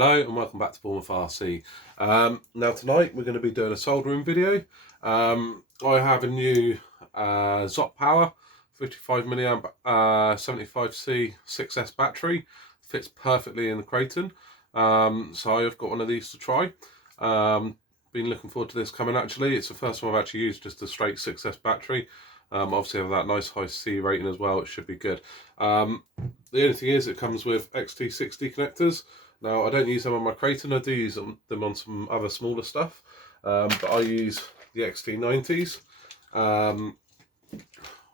Hello and welcome back to Dumbo RC. Now tonight we're going to be doing a soldering video. I have a new ZOP Power 55 milliamp 75C 6S battery. Fits perfectly in the Kraton. So I've got one of these to try. Been looking forward to this coming actually. It's the first one I've actually used just a straight 6S battery. Obviously have that nice high C rating as well, it should be good. The only thing is it comes with XT60 connectors. Now I don't use them on my Kraton, I do use them on some other smaller stuff, but I use the XT90s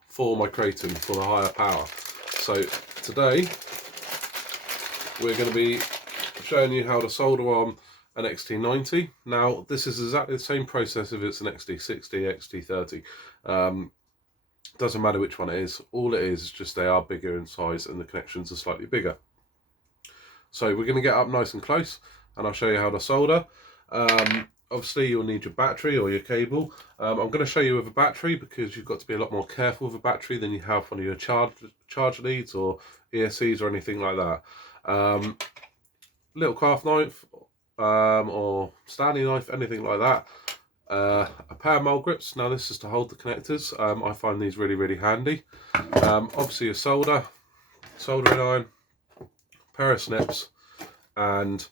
for my Kraton for the higher power. So today we're going to be showing you how to solder on an XT90. Now this is exactly the same process if it's an XT60 XT30. Doesn't matter which one it is, all it is just they are bigger in size and the connections are slightly bigger. So we're going to get up nice and close and I'll show you how to solder. Obviously you'll need your battery or your cable. I'm going to show you with a battery because you've got to be a lot more careful with a battery than you have one of your charge leads or ESCs or anything like that. Little craft knife or Stanley knife, anything like that. A pair of mole grips. Now this is to hold the connectors. I find these really handy. Obviously a soldering iron, pair of snips and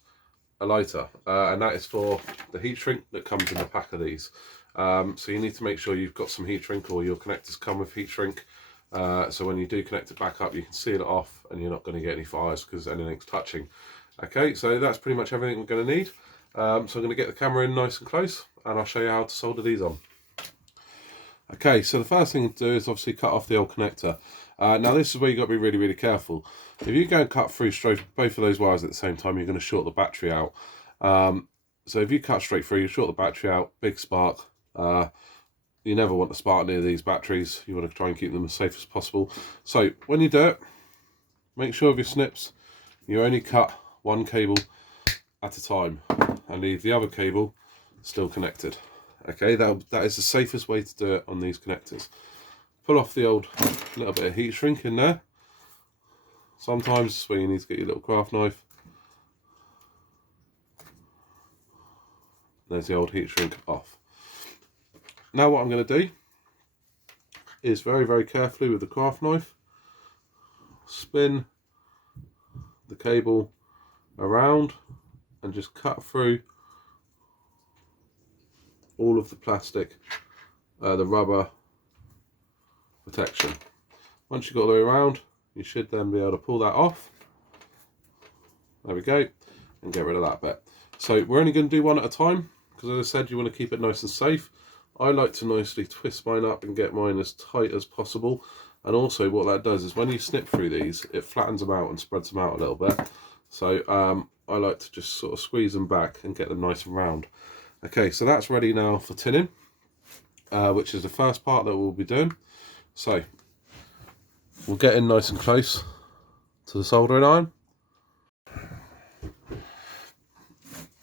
a lighter, and that is for the heat shrink that comes in the pack of these. So you need to make sure you've got some heat shrink or your connectors come with heat shrink, so when you do connect it back up you can seal it off and you're not going to get any fires because anything's touching. Okay, so that's pretty much everything we're going to need. So I'm going to get the camera in nice and close and I'll show you how to solder these on. Okay, so the first thing to do is obviously cut off the old connector. Now this is where you've got to be really careful. If you go and cut through both of those wires at the same time, you're going to short the battery out. So if you cut straight through, you short the battery out, big spark. You never want to spark near these batteries. You want to try and keep them as safe as possible. So when you do it, make sure with your snips, you only cut one cable at a time and leave the other cable still connected. Okay, that is the safest way to do it on these connectors. Pull off the old little bit of heat shrink in there. Sometimes this is where you need to get your little craft knife. There's the old heat shrink off. Now what I'm going to do is very carefully with the craft knife spin the cable around and just cut through all of the plastic, the rubber protection. Once you've got the way around, you should then be able to pull that off. There we go, and get rid of that bit. So we're only going to do one at a time because, as I said, you want to keep it nice and safe. I like to nicely twist mine up and get mine as tight as possible. And also what that does is when you snip through these, it flattens them out and spreads them out a little bit. So I like to just sort of squeeze them back and get them nice and round. Okay, so that's ready now for tinning, which is the first part that we'll be doing. So we'll get in nice and close to the soldering iron.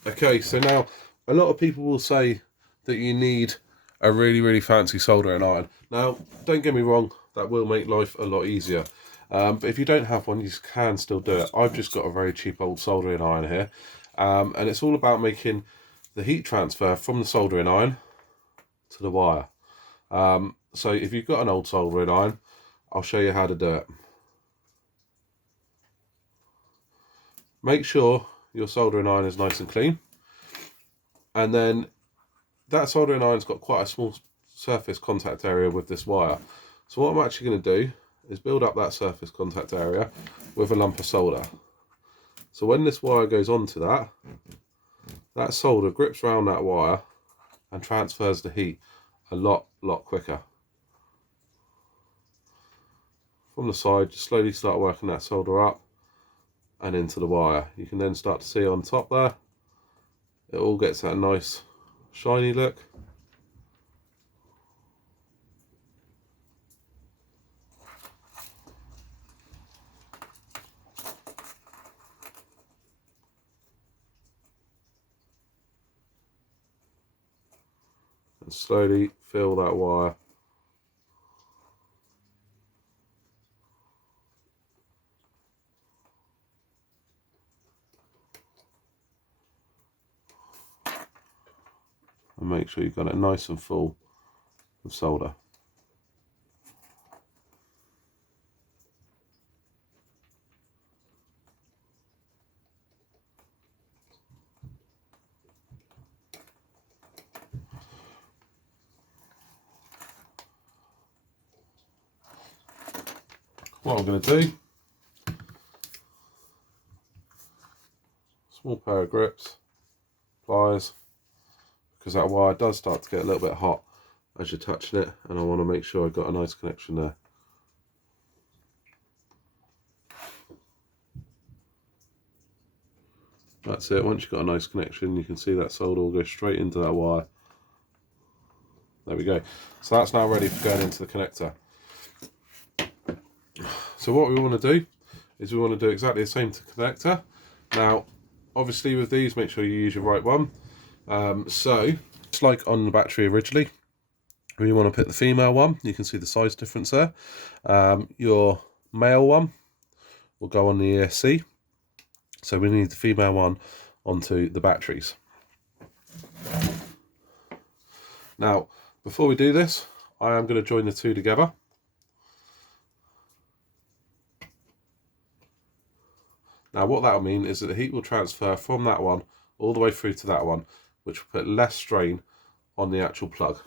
Okay, so now a lot of people will say that you need a really fancy soldering iron. Now, don't get me wrong, that will make life a lot easier. But if you don't have one, you can still do it. I've just got a very cheap old soldering iron here. And it's all about making the heat transfer from the soldering iron to the wire. So if you've got an old soldering iron, I'll show you how to do it. Make sure your soldering iron is nice and clean. And then that soldering iron's got quite a small surface contact area with this wire. So what I'm actually going to do is build up that surface contact area with a lump of solder. So when this wire goes onto that, that solder grips around that wire and transfers the heat a lot quicker. From the side, just slowly start working that solder up and into the wire. You can then start to see on top there, it all gets that nice shiny look. And slowly fill that wire and make sure you've got it nice and full of solder. What I'm going to do, small pair of grips, pliers, because that wire does start to get a little bit hot as you're touching it, and I want to make sure I've got a nice connection there. That's it. Once you've got a nice connection, you can see that solder will go straight into that wire. There we go. So that's now ready for going into the connector. So what we want to do is we want to do exactly the same to the connector. Now, obviously with these, make sure you use your right one. So, just like on the battery originally, when you want to pick the female one, you can see the size difference there. Your male one will go on the ESC. So we need the female one onto the batteries. Now, before we do this, I am going to join the two together. Now what that will mean is that the heat will transfer from that one all the way through to that one, which will put less strain on the actual plug.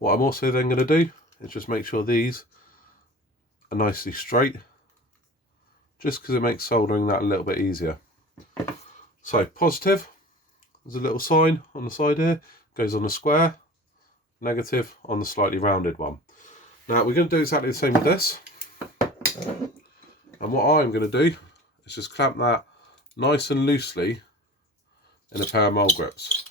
What I'm also then going to do is just make sure these are nicely straight, just because it makes soldering that a little bit easier. So positive, there's a little sign on the side here, goes on the square, negative on the slightly rounded one. Now we're going to do exactly the same with this, and what I'm going to do is just clamp that nice and loosely in a pair of mole grips.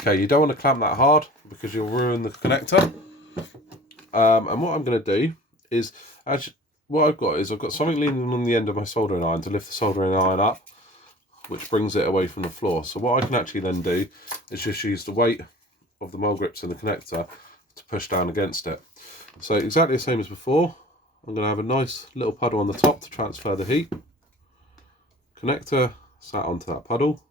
Okay, you don't want to clamp that hard because you'll ruin the connector. And what I'm going to do is, what I've got something leaning on the end of my soldering iron to lift the soldering iron up, which brings it away from the floor. So what I can actually then do is just use the weight of the mole grips in the connector to push down against it. So exactly the same as before, I'm going to have a nice little puddle on the top to transfer the heat. Connector sat onto that puddle,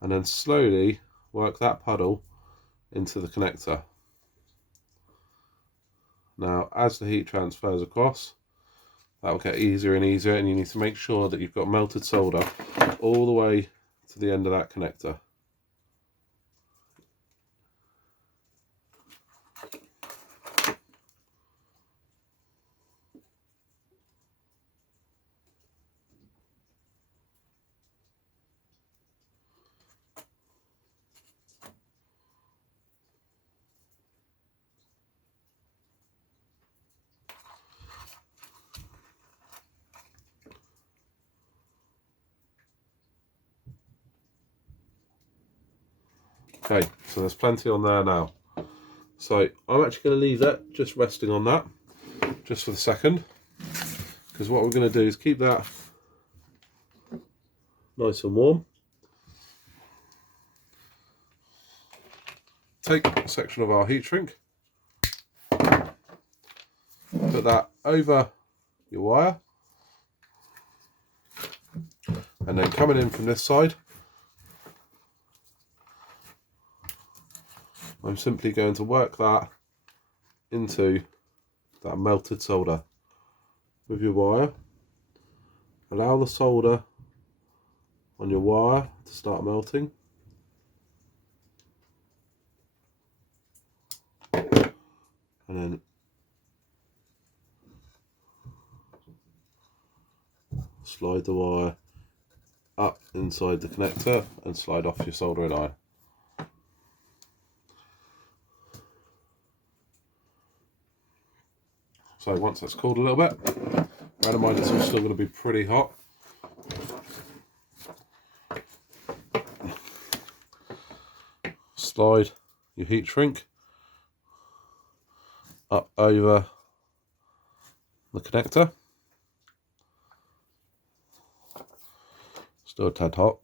and then slowly work that puddle into the connector. Now, as the heat transfers across, that will get easier and easier, and you need to make sure that you've got melted solder all the way to the end of that connector. Okay, so there's plenty on there now. So I'm actually going to leave that just resting on that, just for the second, because what we're going to do is keep that nice and warm. Take a section of our heat shrink, put that over your wire, and then coming in from this side, I'm simply going to work that into that melted solder with your wire. Allow the solder on your wire to start melting. And then slide the wire up inside the connector and slide off your soldering iron. So once that's cooled a little bit, bear in mind it's still going to be pretty hot. Slide your heat shrink up over the connector. Still a tad hot.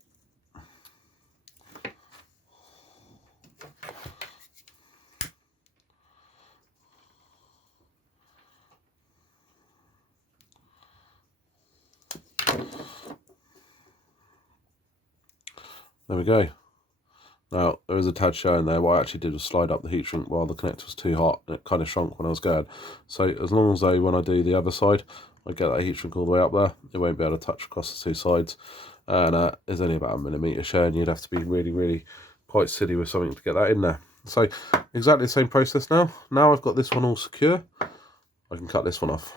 There we go. Now, there is a tad showing there. What I actually did was slide up the heat shrink while the connector was too hot, and it kind of shrunk when I was going. So as long as when I do the other side, I get that heat shrink all the way up there, it won't be able to touch across the two sides. And it's only about 1mm showing. You'd have to be really, really quite silly with something to get that in there. So exactly the same process now. Now I've got this one all secure, I can cut this one off.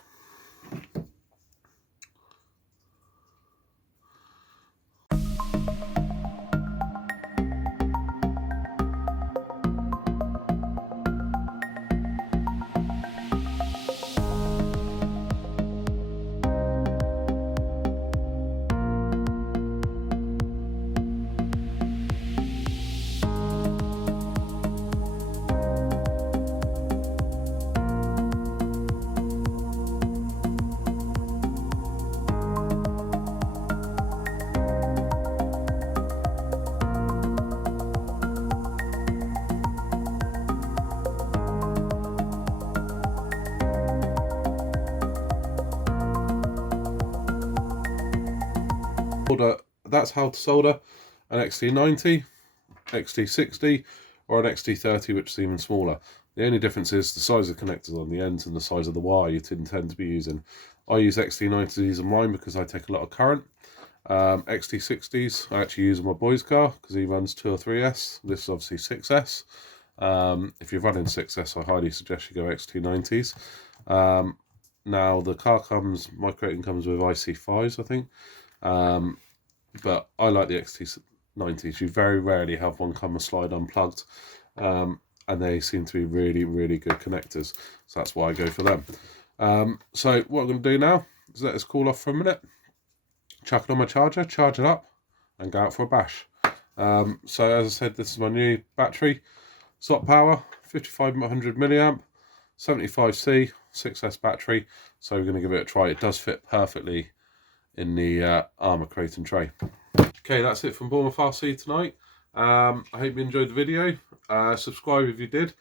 That's how to solder an XT90, XT60 or an XT30, which is even smaller. The only difference is the size of the connectors on the ends and the size of the wire you intend to be using. I use XT90s on mine because I take a lot of current. XT60s I actually use on my boy's car because he runs 2 or 3S. This is obviously 6S. If you're running 6S, I highly suggest you go XT90s. Now the car comes, my Kraton comes with IC5s, I think. But I like the XT90s. You very rarely have one come and slide unplugged, and they seem to be really, really good connectors. So that's why I go for them. So what I'm going to do now is let this cool off for a minute, chuck it on my charger, charge it up, and go out for a bash. So as I said, this is my new battery, slot power, 5500 milliamp, 75C, 6S battery. So we're going to give it a try. It does fit perfectly in the armour crate and tray. Okay, that's it from Bournemouth RC tonight. I hope you enjoyed the video. Subscribe if you did.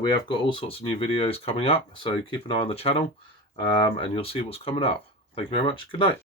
We have got all sorts of new videos coming up, so keep an eye on the channel, and you'll see what's coming up. Thank you very much. Good night.